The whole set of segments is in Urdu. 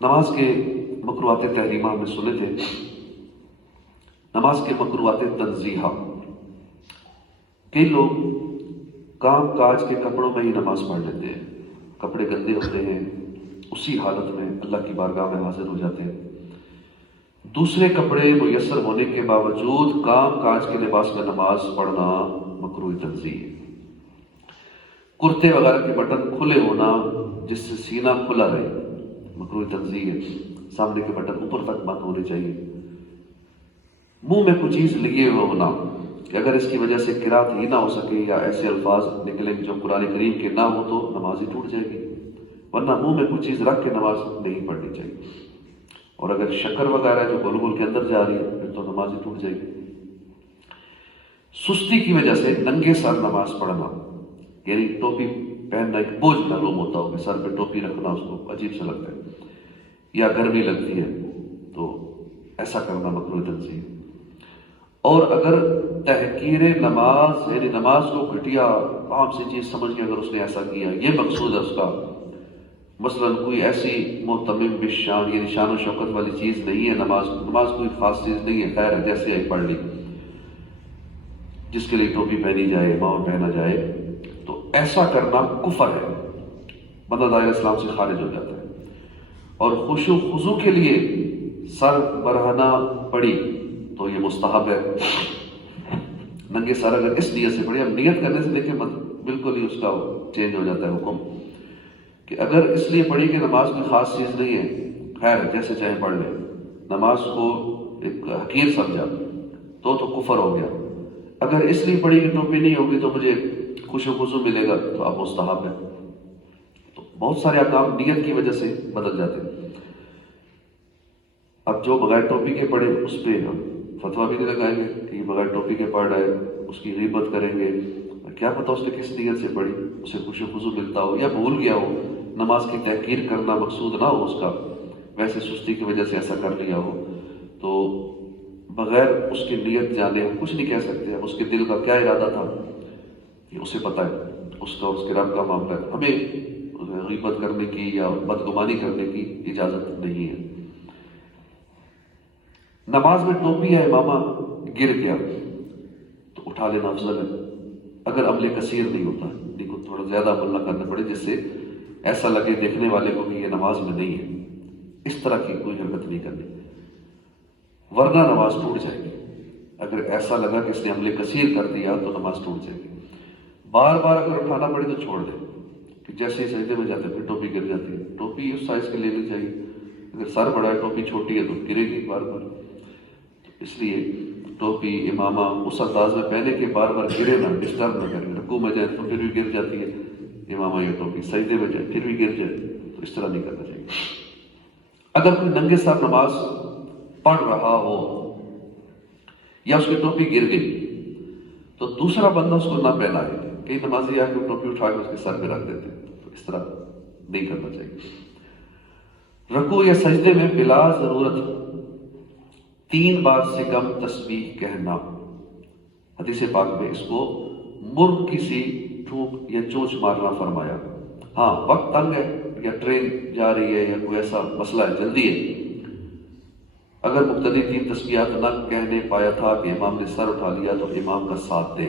نماز کے مکروہات تحریمہ ہم نے سنے تھے. نماز کے مکروہات تنزیہہ. کئی لوگ کام کاج کے کپڑوں میں ہی نماز پڑھ لیتے ہیں. کپڑے گندے ہوتے ہیں، اسی حالت میں اللہ کی بارگاہ میں حاضر ہو جاتے ہیں. دوسرے کپڑے میسر ہونے کے باوجود کام کاج کے لباس میں نماز پڑھنا مکروہ تنزیہ ہے. کرتے وغیرہ کے بٹن کھلے ہونا جس سے سینہ کھلا رہے مکروہ تنزیہ ہے. سامنے کے بٹن اوپر تک بند ہونے چاہیے. منہ میں کوئی چیز لگے ہوئے ہونا کہ اگر اس کی وجہ سے قرات ہی نہ ہو سکے یا ایسے الفاظ نکلیں جو قرآن کریم کے نہ ہو تو نماز ہی ٹوٹ جائے گی. ورنہ منہ میں کوئی چیز رکھ کے نماز نہیں پڑھنی چاہیے. اور اگر شکر وغیرہ جو گلگل کے اندر جا رہی ہے پھر تو نماز ہی ٹوٹ جائے گی. سستی کی وجہ سے ننگے سر نماز پڑھنا، یعنی ٹوپی پہننا ایک بوجھ معلوم ہوتا ہو کہ سر پہ ٹوپی رکھنا اس کو عجیب سا لگتا ہے یا گرمی لگتی ہے تو ایسا کرنا مکروہ تنزیہ. اور اگر تحقیر نماز یعنی نماز کو گھٹیا عام سی چیز سمجھ کے اگر اس نے ایسا کیا، یہ مقصود ہے اس کا، مثلا کوئی ایسی محتمم بالشان یعنی شان و شوکت والی چیز نہیں ہے نماز کوئی خاص چیز نہیں ہے، خیر ہے جیسے ایک پڑھ لی جس کے لیے ٹوپی پہنی جائے ماؤں پہنا جائے، تو ایسا کرنا کفر ہے، بندہ دائرہ اسلام سے خارج ہو جاتا ہے. اور خشوع و خضوع کے لیے سر برہنہ پڑی تو یہ مستحب ہے. ننگے سر اگر اس نیت سے پڑی، اب نیت کرنے سے دیکھیں بالکل ہی اس کا چینج ہو جاتا ہے حکم کہ اگر اس لیے پڑھی کہ نماز کوئی خاص چیز نہیں ہے، خیر جیسے چاہے پڑھ لے، نماز کو ایک حقیر سمجھا تو کفر ہو گیا. اگر اس لیے پڑھی کہ ٹوپی نہیں ہوگی تو مجھے خشوع و خضوع ملے گا تو اب مستحب ہے. تو بہت سارے احکام نیت کی وجہ سے بدل جاتے ہیں. اب جو بغیر ٹوپی کے پڑھے اس پہ ہم فتویٰ بھی نہیں لگائیں گے کہ یہ بغیر ٹوپی کے پڑھ رہا ہے، اس کی غیبت کریں گے. کیا پتہ اس نے کس نیت سے پڑھی، اسے خشوع و خضوع ملتا ہو یا بھول گیا ہو، نماز کی تحقیر کرنا مقصود نہ ہو اس کا، ویسے سستی کی وجہ سے ایسا کر لیا ہو. تو بغیر اس کی نیت جانے ہم کچھ نہیں کہہ سکتے. اب اس کے دل کا کیا ارادہ تھا یہ اسے پتہ ہے، اس کا اس کے رب کا معاملہ ہے. ہمیں غیبت کرنے کی یا بدگمانی کرنے کی اجازت نہیں ہے. نماز میں ٹوپی یا امامہ گر گیا تو اٹھا لینا افضل ہے اگر عمل کثیر نہیں ہوتا، دیکھو تھوڑا زیادہ عمل نہ کرنے پڑے جس سے ایسا لگے دیکھنے والے کو کہ یہ نماز میں نہیں ہے. اس طرح کی کوئی حرکت نہیں کرنی، ورنہ نماز ٹوٹ جائے گی. اگر ایسا لگا کہ اس نے عمل کثیر کر دیا تو نماز ٹوٹ جائے گی. بار بار اگر اٹھانا پڑے تو چھوڑ دیں کہ جیسے ہی سجدے میں جاتے پھر ٹوپی گر جاتی ہے. ٹوپی اس سائز کے لینی چاہیے، اگر سر بڑا ہے ٹوپی چھوٹی ہے تو گرے گی بار بار. اس لیے ٹوپی امامہ اس انداز میں پہنے کے بار بار گرے نہ، ڈسٹرب نہ کریں. رکوع میں جائے تو پھر بھی گر جاتی ہے امامہ یا ٹوپی، سجدے میں جائے پھر بھی گر جائے، تو اس طرح نہیں کرنا چاہیے. اگر کوئی ننگے سر نماز پڑھ رہا ہو یا اس کی ٹوپی گر گئی تو دوسرا بندہ اس کو نہ پہنائے. کئی نمازی آ کے ٹوپی اٹھا کے اس کے سر پہ رکھ دیتے ہیں، تو اس طرح نہیں کرنا چاہیے. رکوع یا سجدے میں بلا ضرورت 3 بار سے کم تسبیح کہنا. حدیث پاک میں اس کو مرغ کی سی ٹھوک یا چونچ مارنا فرمایا. ہاں وقت تنگ ہے یا ٹرین جا رہی ہے یا کوئی ایسا مسئلہ ہے، جلدی ہے، اگر مقتدی 3 تسبیحات نہ کہنے پایا تھا کہ امام نے سر اٹھا لیا تو امام کا ساتھ دے.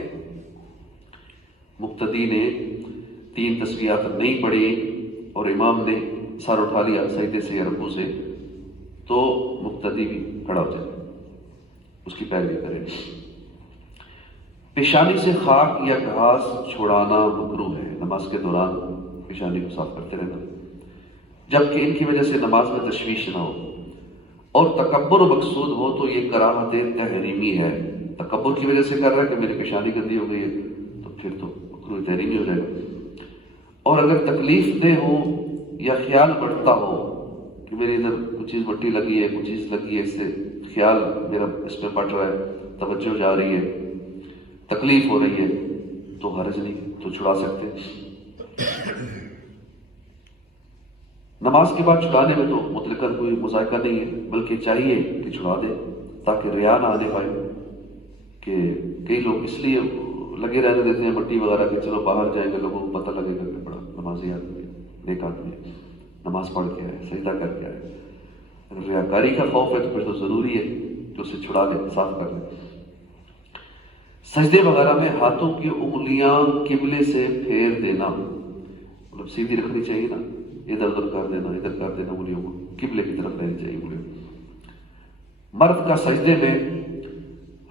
مقتدی نے 3 تسبیحات نہیں پڑھی اور امام نے سر اٹھا لیا سجدے سے یا رکوع سے تو مقتدی بھی کھڑا ہو جائے، اس کی پیروی کرے. پیشانی سے خاک یا گھاس چھڑانا مکروہ ہے. نماز کے دوران پیشانی کو صاف کرتے رہنا جبکہ ان کی وجہ سے نماز میں تشویش نہ ہو. اور تکبر مقصود ہو تو یہ کراہت تحریمی ہے. تکبر کی وجہ سے کر رہا ہے کہ میری پیشانی گندی ہو گئی ہے تو پھر تو مکروہ تحریمی ہو جائے گا. اور اگر تکلیف دہ ہو یا خیال بڑھتا ہو کہ میری ادھر کچھ چیز مٹی لگی ہے، کچھ چیز لگی ہے، اس سے خیال میرا اس پہ پڑ رہا ہے، توجہ جا رہی ہے، تکلیف ہو رہی ہے تو حرج نہیں، تو چھڑا سکتے. نماز کے بعد چھڑانے میں تو مطلقاً کوئی مذائقہ نہیں ہے، بلکہ چاہیے کہ چھڑا دے تاکہ ریا نہ آنے پائے. کہ کئی لوگ اس لیے لگے رہنے دیتے ہیں مٹی وغیرہ کہ چلو باہر جائیں گے لوگوں کو پتہ لگے گا کہ بڑا نمازی آدمی نیک آدمی. نماز پڑھ کے آئے، سجدہ کر کے آئے۔ اگر ریاکاری کا خوف ہے تو پھر تو ضروری ہے کہ اسے چھڑا لیں، صاف کر لیں۔ سجدے وغیرہ میں ہاتھوں کی انگلیاں قبلے سے پھیر دینا، مطلب سیدھی رکھنی چاہیے نا، ادھر ادھر کر دینا، ادھر کر دینا، انگلیوں کو قبلے کی طرف رہنی چاہیے انگلیوں۔ مرد کا سجدے میں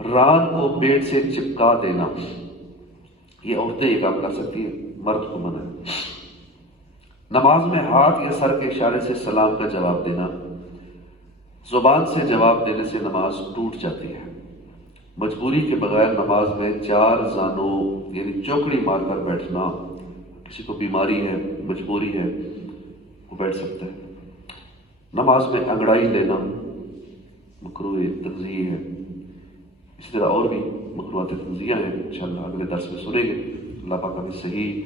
ران کو پیٹ سے چپکا دینا، یہ عورتیں یہ کام کر سکتی ہیں، مرد کو منع ہے۔ نماز میں ہاتھ یا سر کے اشارے سے سلام کا جواب دینا، زبان سے جواب دینے سے نماز ٹوٹ جاتی ہے۔ مجبوری کے بغیر نماز میں 4 زانوں یعنی چوکڑی مار کر بیٹھنا، کسی کو بیماری ہے، مجبوری ہے، وہ بیٹھ سکتا ہے۔ نماز میں انگڑائی لینا مکروہ تنزیہ ہے۔ اسی طرح اور بھی مکروہات تنزیہ ہیں، انشاءاللہ اگلے درس میں سنیں گے۔ اللہ پاک ہمیں صحیح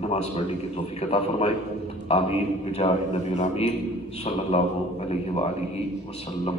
نماز پڑھنے کی توفیق عطا فرمائے، آمین بجاہ نبی الامین صلی اللہ علیہ وآلہ وسلم۔